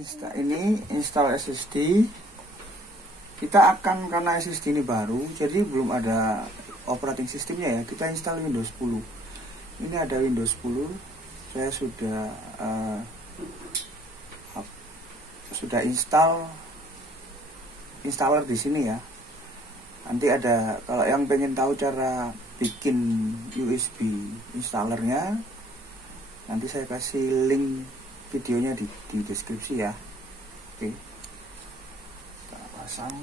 install SSD. Kita akan, karena SSD ini baru, jadi belum ada operating sistemnya ya, kita install Windows 10. Ini ada Windows 10. Saya sudah installer di sini ya. Nanti ada, kalau yang pengen tahu cara bikin USB installernya, nanti saya kasih link videonya di deskripsi ya. Oke, kita pasang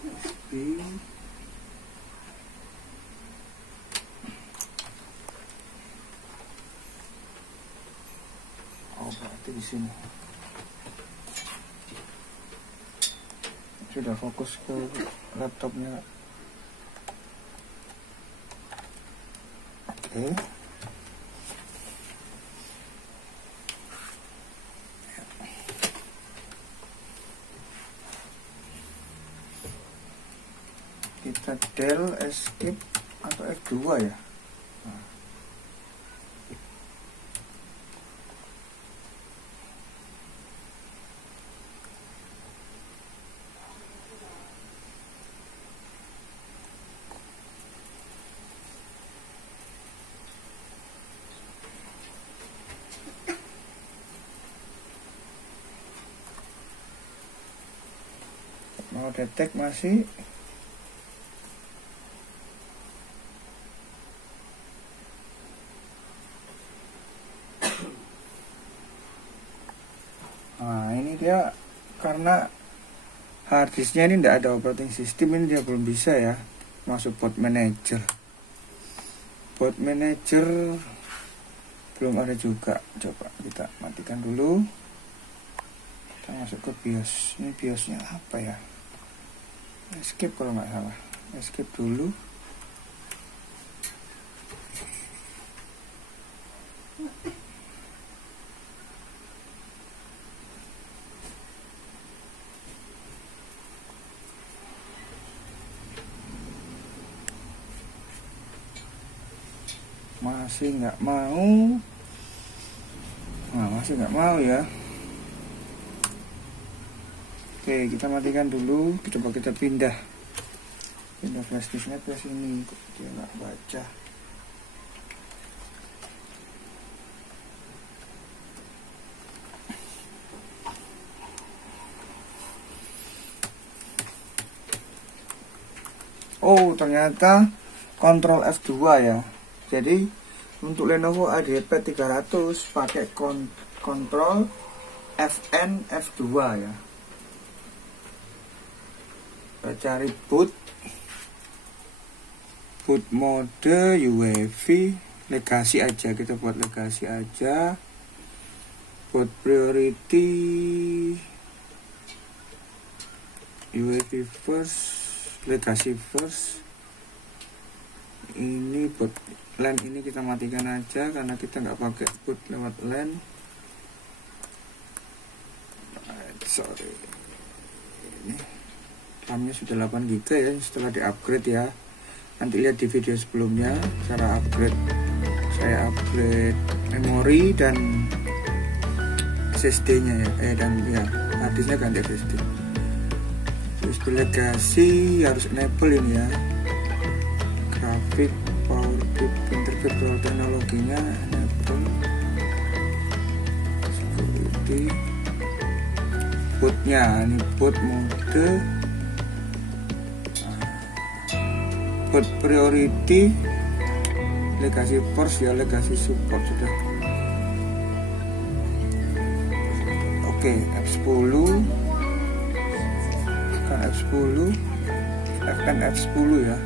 USB. Oh, berarti di sini sudah fokus ke laptopnya. Oke. Kita del escape atau F2 ya. Mau detect masih. Nah, ini dia, karena harddisknya ini tidak ada operating system, ini dia belum bisa ya masuk boot manager. Boot manager belum ada juga. Coba kita matikan dulu. Kita masuk ke BIOS. Ini BIOSnya apa ya? Escape kalau nggak salah. Escape dulu. Masih nggak mau. Nah, masih nggak mau ya. Oke, kita matikan dulu. Coba kita pindah flash disknya ke sini. Dia nggak baca. Oh, ternyata kontrol F2 ya. Jadi untuk Lenovo IdeaPad 300 pakai kontrol FN F2 ya. Kita cari boot mode UEFI legacy aja, kita buat legacy aja. Boot priority UEFI first, legacy first. Ini boot LAN ini kita matikan aja karena kita nggak pakai boot lewat LAN. Sorry, ini RAM-nya sudah 8 GB ya, setelah di-upgrade ya. Nanti lihat di video sebelumnya cara upgrade. Saya upgrade memori dan SSD-nya ya, dan ya harddisknya ganti SSD. Terus legacy harus enable ini ya. Grafik, power bit, interface, power teknologinya enable. Security. Bootnya ini boot mode. Boot priority legacy first ya, legacy support sudah. Oke, F10 kan F10 FN F10 ya.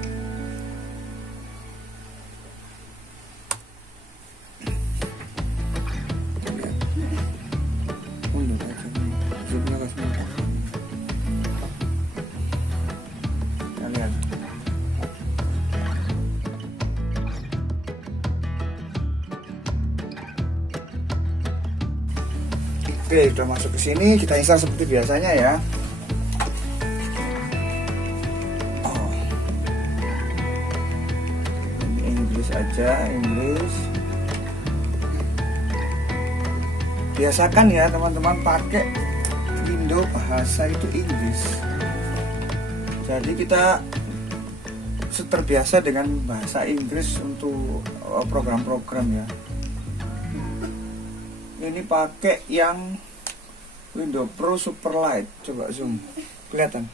Oke, udah masuk ke sini, kita install seperti biasanya ya. Oh. Inggris aja, Inggris. biasakan ya teman-teman pakai Windows bahasa itu Inggris. Jadi kita terbiasa dengan bahasa Inggris untuk program-program ya. Ini pakai yang Windows Pro Superlight. Coba zoom, kelihatan?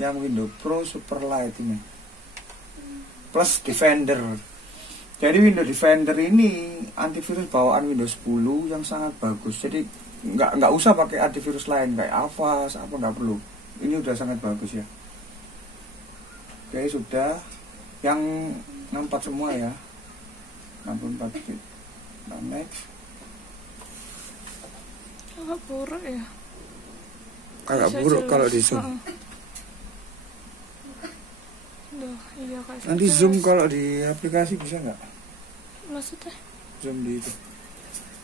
Yang Windows Pro Superlight ini. Plus Defender. Jadi Windows Defender ini antivirus bawaan Windows 10 yang sangat bagus. Jadi nggak usah pakai antivirus lain kayak Avast apa, nggak perlu. Ini udah sangat bagus ya. Oke, sudah. Yang 64 semua ya. 64 bit. Nah, next. Agak buruk ya. Agak buruk kalau di zoom. Duh, iya, nanti zoom kalau di aplikasi bisa nggak? Maksudnya? Zoom di itu.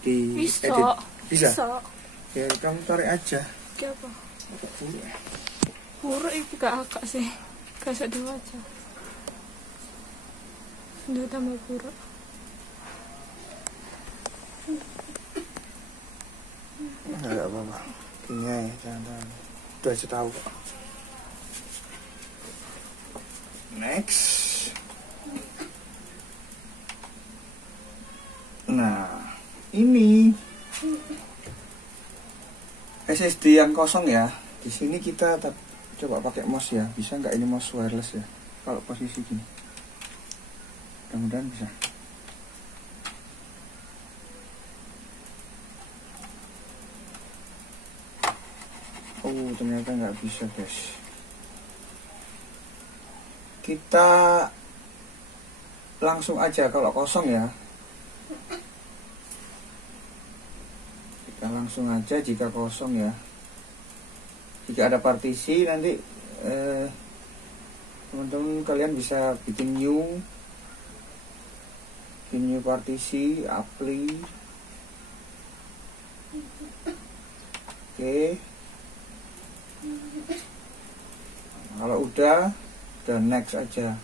Di bisa. edit. Bisa? Bisa. Ya kamu tarik aja. Kayak apa? Agak buruk ya. Buruk itu gak agak sih. Kasih dua aja. Udah tambah buruk. Nggak apa-apa. Kayaknya ya, jangan. Udah aja tahu kok. Next. Nah, ini SSD yang kosong ya. Di sini kita coba pakai mouse ya. Bisa nggak ini mouse wireless ya? Kalau posisi gini. Mudah-mudahan bisa. Oh, ternyata nggak bisa guys. Kita langsung aja kalau kosong ya. Kita langsung aja jika kosong ya. Jika ada partisi nanti teman-teman kalian bisa bikin new partisi, apply. Oke. Kalau udah next aja.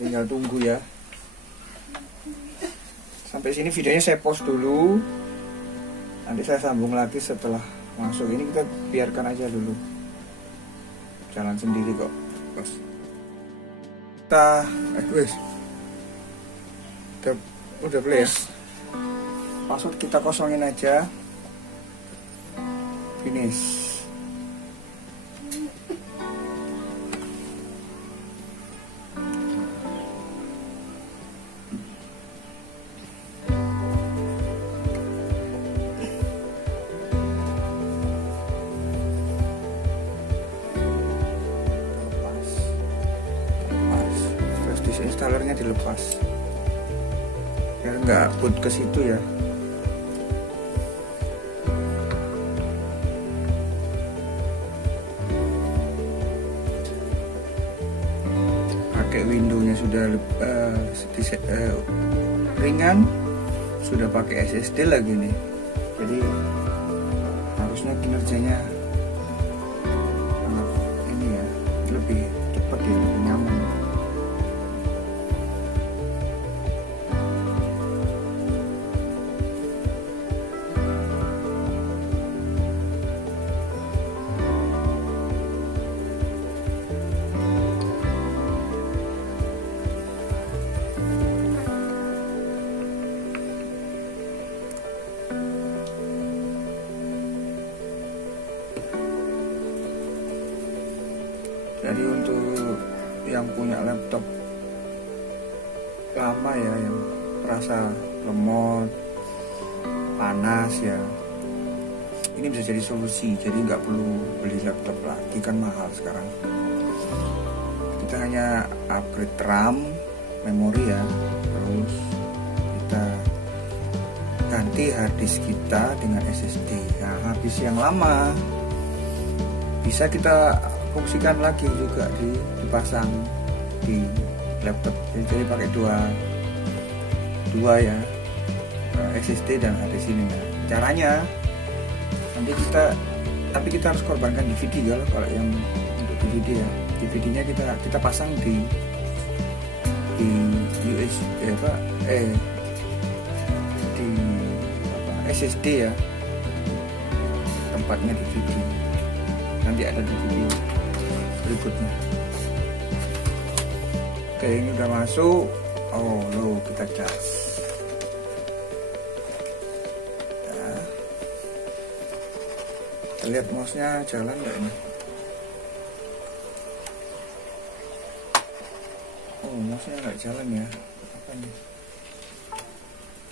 Tinggal tunggu ya. Sampai sini videonya saya pause dulu. Nanti saya sambung lagi setelah masuk. Ini kita biarkan aja dulu. Jalan sendiri kok, bos. Kita udah play ya. Password kita kosongin aja. Finish. Installernya dilepas biar nggak boot ke situ ya. Pakai Windows-nya sudah ringan, sudah pakai SSD lagi nih, jadi harusnya kinerjanya sangat ini ya, lebih cepat ya, lebih nyaman. Jadi untuk yang punya laptop lama ya, yang merasa lemot, panas ya, ini bisa jadi solusi. Jadi nggak perlu beli laptop lagi, kan mahal sekarang. Kita hanya upgrade RAM, memori ya, terus kita ganti harddisk kita dengan SSD. Nah, harddisk yang lama bisa kita fungsikan lagi juga dipasang di laptop. Jadi pakai dua ya, SSD dan harddisk ini. Nah, caranya nanti tapi kita harus korbankan DVD kalau yang untuk DVD ya. DVD-nya kita pasang di USB SSD ya, tempatnya DVD. Nanti ada di video berikutnya. Oke, ini udah masuk. Oh lo, kita cas. Ya. Kita lihat mouse-nya jalan nggak ini? Oh, mouse-nya nggak jalan ya. Apa ini?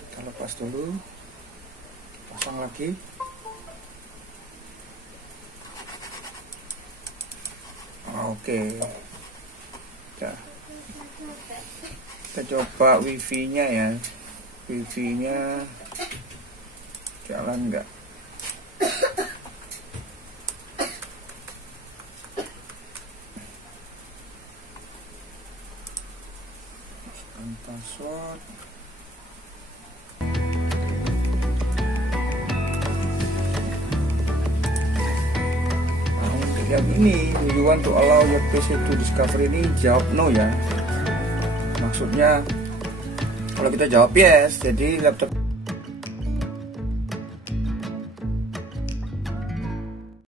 Kita lepas dulu, pasang lagi. Oke. Kita coba wifi-nya ya. Wifi-nya jalan nggak? Masukkan password. Yang ini, do you want to allow your PC to discover, ini jawab no ya. Maksudnya kalau kita jawab yes, jadi laptop